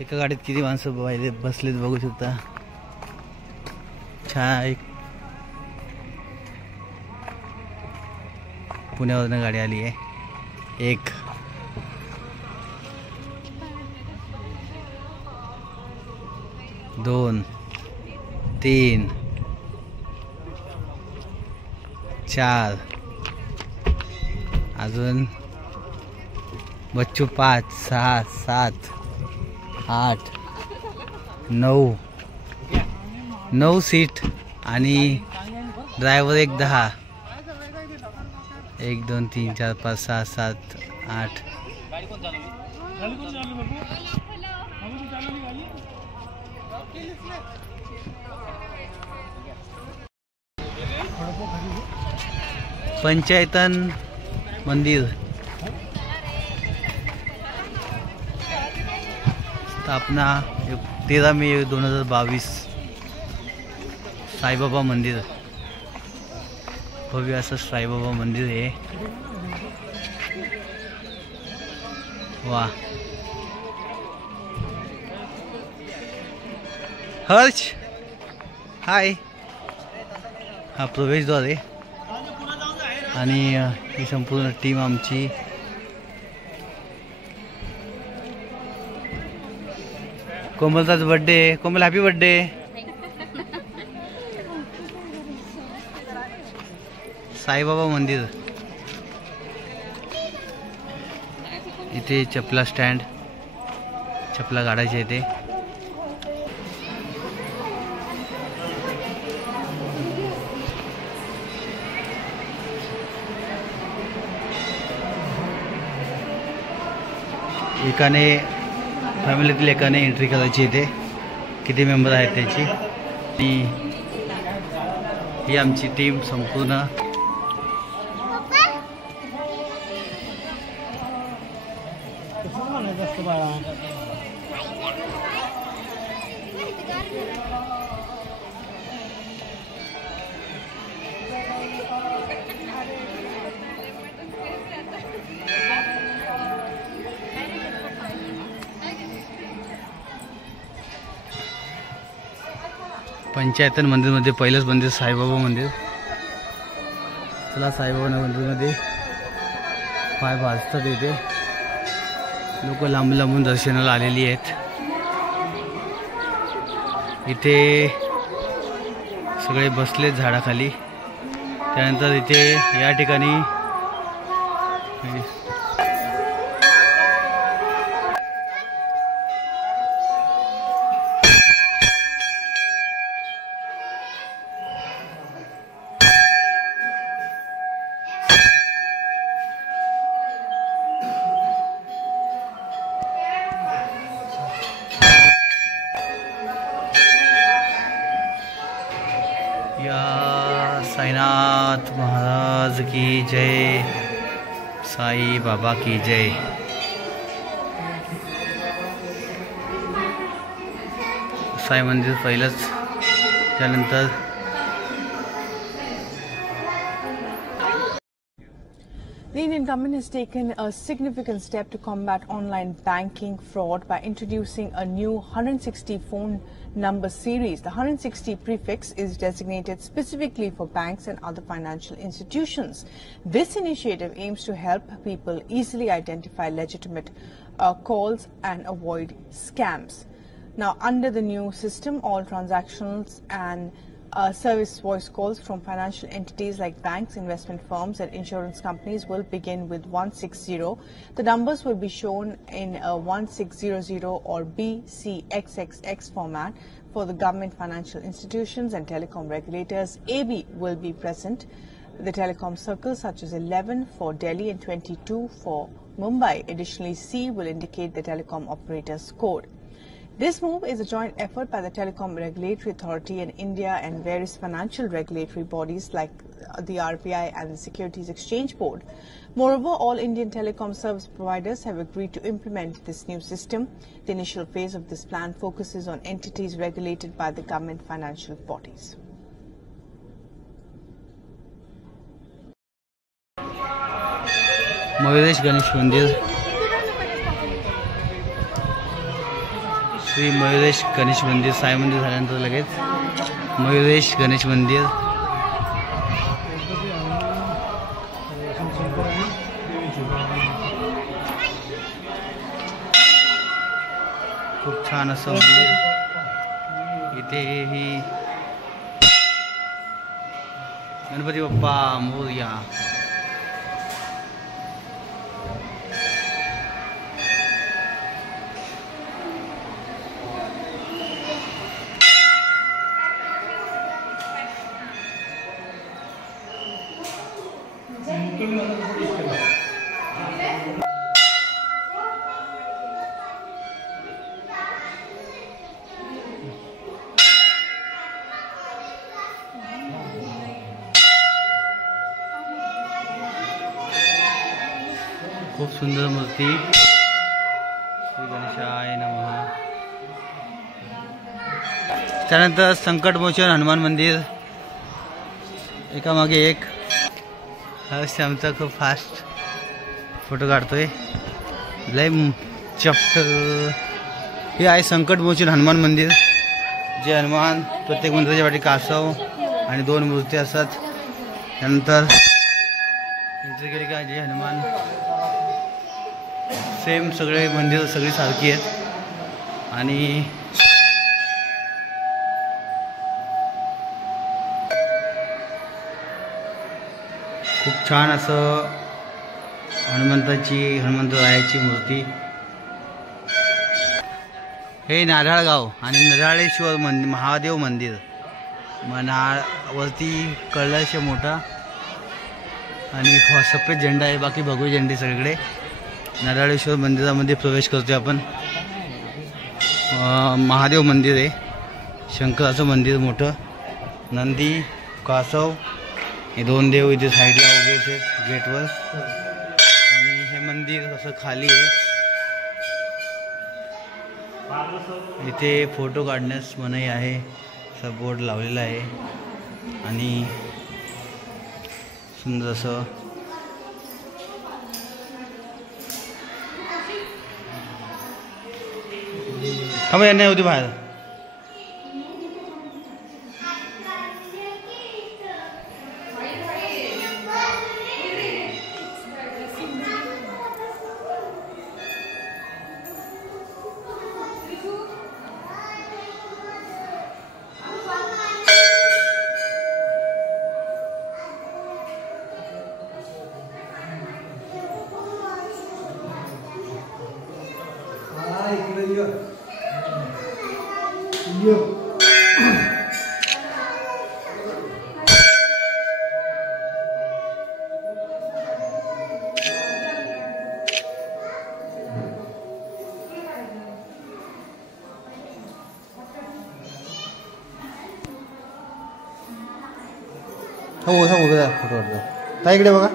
एका गाडीत किती माणसं बसलेत बघू शकता. छान एक पुण्यावरून गाडी आली आहे. एक दोन तीन चार अजून बच्चू 5 6 7 8 9 सीट आणि ड्रायव्हर एक 10. 1 2 3 4 5 6 7 8. पंचायतन मंदिर स्थापना 13 मे 2022. साईबाबा मंदिर, भव्य असं साईबाबा मंदिर आहे. वा हर्ष हाय. हा प्रवेशद्वार आहे आणि ही संपूर्ण टीम आमची कोमलचाच बर्थडे. कोमल हॅपी बर्थडे. साईबाबा मंदिर इथे चपला स्टँड, चपला काढायचे इथे. एकाने फॅमिलीतील एकाने एंट्री करायची इथे. किती मेंबर आहेत त्याची. आणि ही आमची टीम संपूर्ण. पंचायतन मंदिरमध्ये पहिलंच मंदिर साईबाबा मंदिर. चला साईबाबा मंदिरमध्ये पाय भाजतात. इथे लोक लांब लांबून दर्शनाला आलेली आहेत. इथे सगळे बसलेत झाडाखाली. त्यानंतर इथे या ठिकाणी या साईनाथ महाराज की जय. साई बाबा की जय. साई मंदिर पहिलंच. त्यानंतर The Indian government has taken a significant step to combat online banking fraud by introducing a new 160 phone number series. The 160 prefix is designated specifically for banks and other financial institutions. This initiative aims to help people easily identify legitimate calls and avoid scams. Now, under the new system, all transactions and service voice calls from financial entities like banks, investment firms and insurance companies will begin with 160. The numbers will be shown in a 1600 or BCXXX format. For the government, financial institutions and telecom regulators, AB will be present. The telecom circles such as 11 for Delhi and 22 for Mumbai. Additionally, C will indicate the telecom operator's code. This move is a joint effort by the Telecom Regulatory Authority in India and various financial regulatory bodies like the RBI and the Securities Exchange Board. Moreover, all Indian telecom service providers have agreed to implement this new system. The initial phase of this plan focuses on entities regulated by the government financial bodies. Mayuresh Ganesh मंदिर श्री मयुरेश गणेश मंदिर, साई मंदिर झाल्यानंतर लगेच मयुरेश गणेश मंदिर. खूप छान असं मंदिर. इथे ही गणपती बाप्पा मोरया. खूप सुंदर मूर्ती. श्री गणेशाय नमः. त्यानंतर संकटमोचन हनुमान मंदिर, एकामागे एक. हर्ष आमचा खूप फास्ट फोटो काढतोय, लय चॅप्टर. हे आहे संकटमोचन हनुमान मंदिर, जे हनुमान प्रत्येक मंदिराच्या वाटी कासव आणि 2 मूर्ती असतात. त्यानंतर एंट्री केली का जे हनुमान सेम सगळे मंदिर सगळी सारखी आहेत. आणि खूप छान असं हनुमंतरायाची मूर्ती. हे नारळगाव आणि नराळेश्वर महादेव मंदिर. वरती कळश मोठा आणि सफेद झेंडा आहे, बाकी भगवे झेंडे सगळीकडे. नारळेश्वर मंदिरामध्ये प्रवेश करतोय आपण. महादेव मंदिर आहे, शंकराचं मंदिर मोठं. नंदी, कासव, हे 2 देव इथे साईडला उभे आहेत गेटवर. आणि हे मंदिर असं खाली आहे. इथे फोटो काढण्यास मनाई आहे, असा बोर्ड लावलेला आहे. आणि सुंदर असं थांबा, यांना होती बाहेर. हो हो उभे फोटो काढतो. काय इकडे बघा.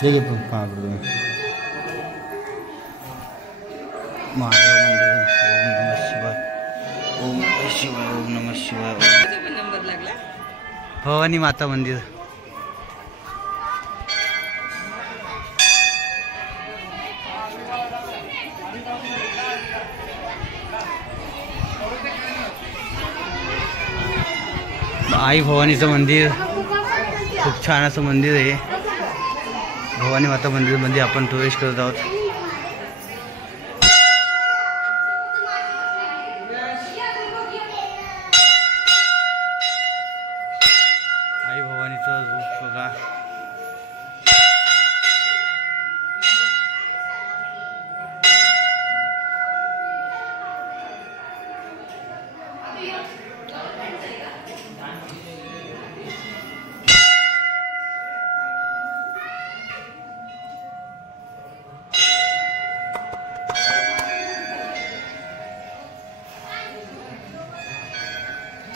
ठीक आहे पण महादेव मंदिर. ओम नमः शिवाय, ओम नमः शिवाय, ओम नमः शिवाय. भवानी माता मंदिर. आई भवानीचं मंदिर, खूप छान असं मंदिर आहे. भवानी माता मंदिरमध्ये आपण प्रवेश करत आहोत. आई भवानीचं रूप बघा.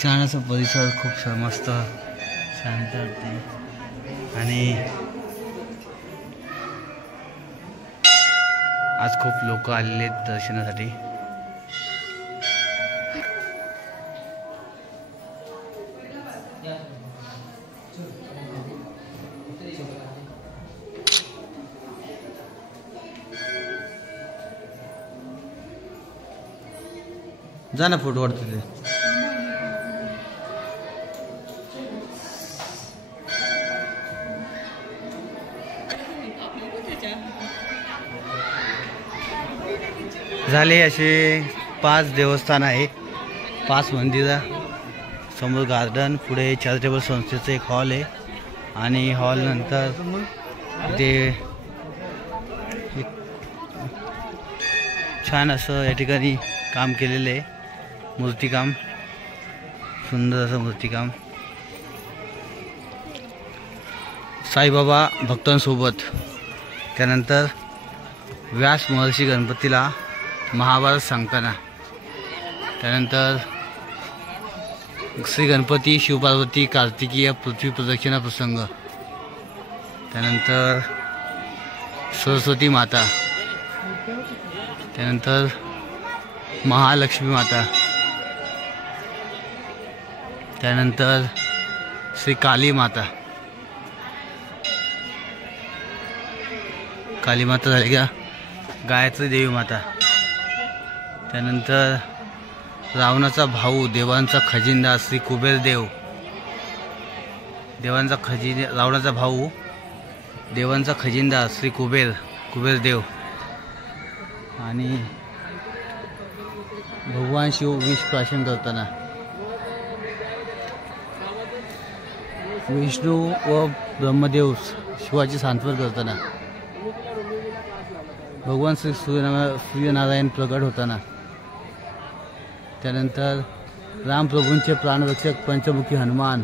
छान असं परिसर, खूप मस्त शांत वाटते. आणि आज खूप लोक आलेले आहेत दर्शनासाठी. जा ना फोटो काढतो ते. झाले असे 5 देवस्थान आहे, 5 मंदिरं, समोर गार्डन, पुढे चॅरिटेबल संस्थेचं एक हॉल आहे आणि हॉल नंतर ते छान असं या ठिकाणी काम केलेलं आहे, मूर्तिकाम, सुंदर असं मूर्तिकाम. साईबाबा भक्तांसोबत. त्यानंतर व्यास महर्षी गणपतीला महाभारत सांगताना. त्यानंतर श्री गणपती शिवपार्वती कार्तिकीय पृथ्वी प्रदक्षिणा प्रसंग. त्यानंतर सरस्वती माता. त्यानंतर महालक्ष्मी माता. त्यानंतर श्री काली माता. काली माता झाली का, गायत्री देवी माता. त्यानंतर रावणाचा भाऊ, देवांचा खजिनदार श्री कुबेर देव. रावणाचा भाऊ, देवांचा खजिनदार श्री कुबेर देव. आणि भगवान शिव विष प्राशन करताना. विष्णू व ब्रह्मदेव शिवाची सांत्वन करताना. भगवान श्री सूर्यनारायण प्रकट होताना. त्यानंतर रामप्रभूंचे प्राणरक्षक पंचमुखी हनुमान.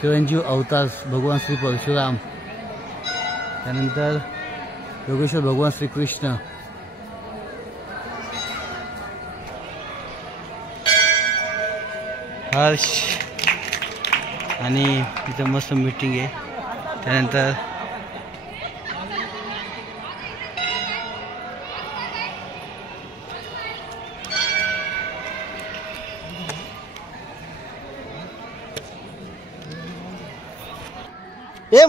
चिरंजीव अवतार भगवान श्री परशुराम. त्यानंतर योगेश्वर भगवान श्रीकृष्ण. हर्ष. आणि इथं मस्त मीटिंग आहे. त्यानंतर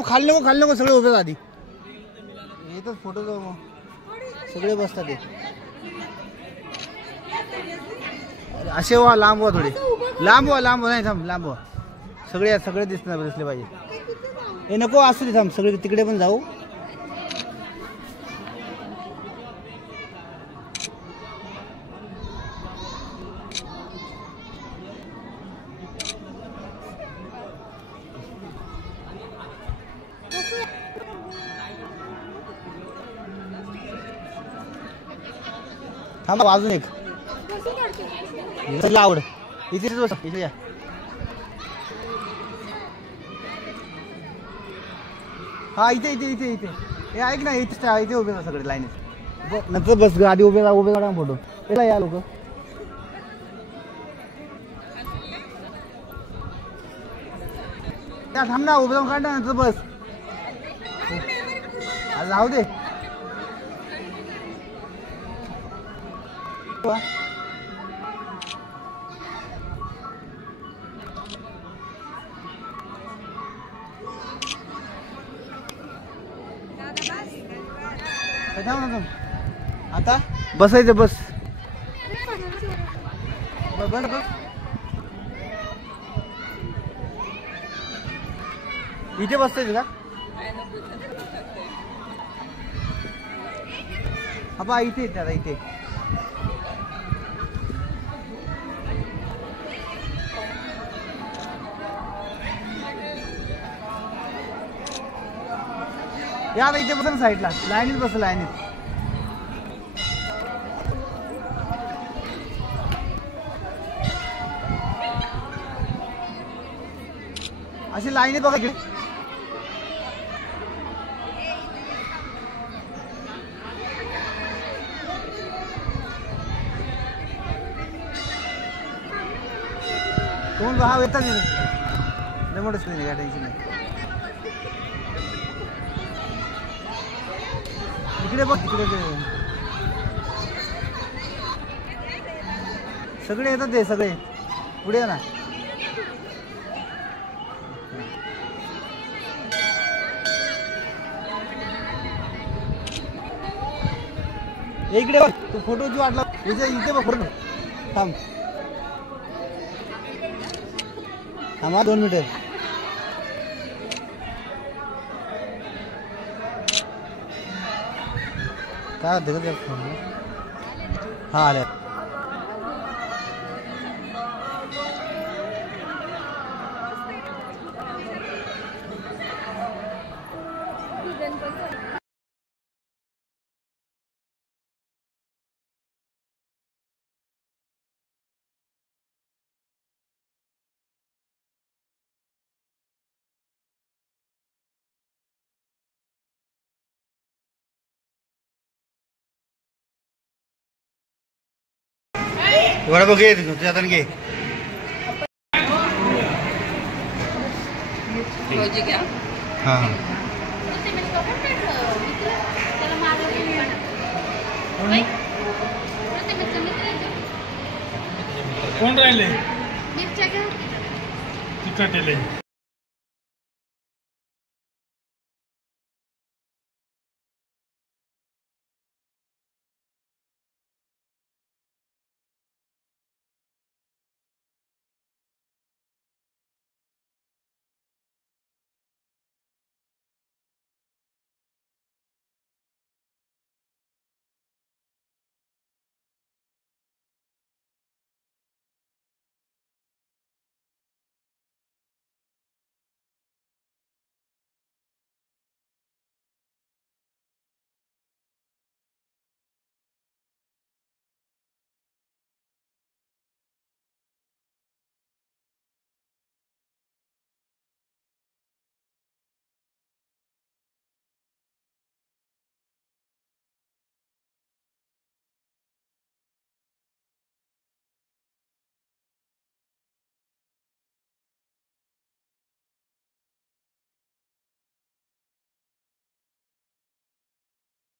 खाली नको सगळे उभे आधी येतच फोटो सगळे बसतात. असे व्हा, लांब व्हा, थोडे लांब व्हा, नाही थांब, लांब व्हा. सगळे दिसले पाहिजे. हे नको असू दे, थांब, सगळे तिकडे पण जाऊ. थांबा, अजून एक आवड इथे बस, इथे या. हा इथे हे ऐक ना, इथे उभे ना सगळे लाईनीत. नंतर बस आधी उभे राहा फोटो. याला या लोक त्या थांब ना, उभे राहून काढ ना, नंतर बस. राहू दे. आता बसायचं, बस. इथे बसतायच का? हा इथे त्याला इथे. या इथे बस ना, साईडला लाईनीत बस, लाईनीत. अशी लाईनीत बघा इकडे. कोण हा येतात नाही, मोठं स्क्रीन आहे, काय टेन्शन नाही. इकडे बघ, इकडे सगळे येतात, ते सगळे पुढे या ना. इकडे बघ, तू फोटो जो वाटला इथे बघ फोटो. थांब थांबा 2 मिनिटं. काय होतं का फोन? हा आल्या. वडा बघ, घे तुझ्या हाताने घे. हा कोण राहिले तिकट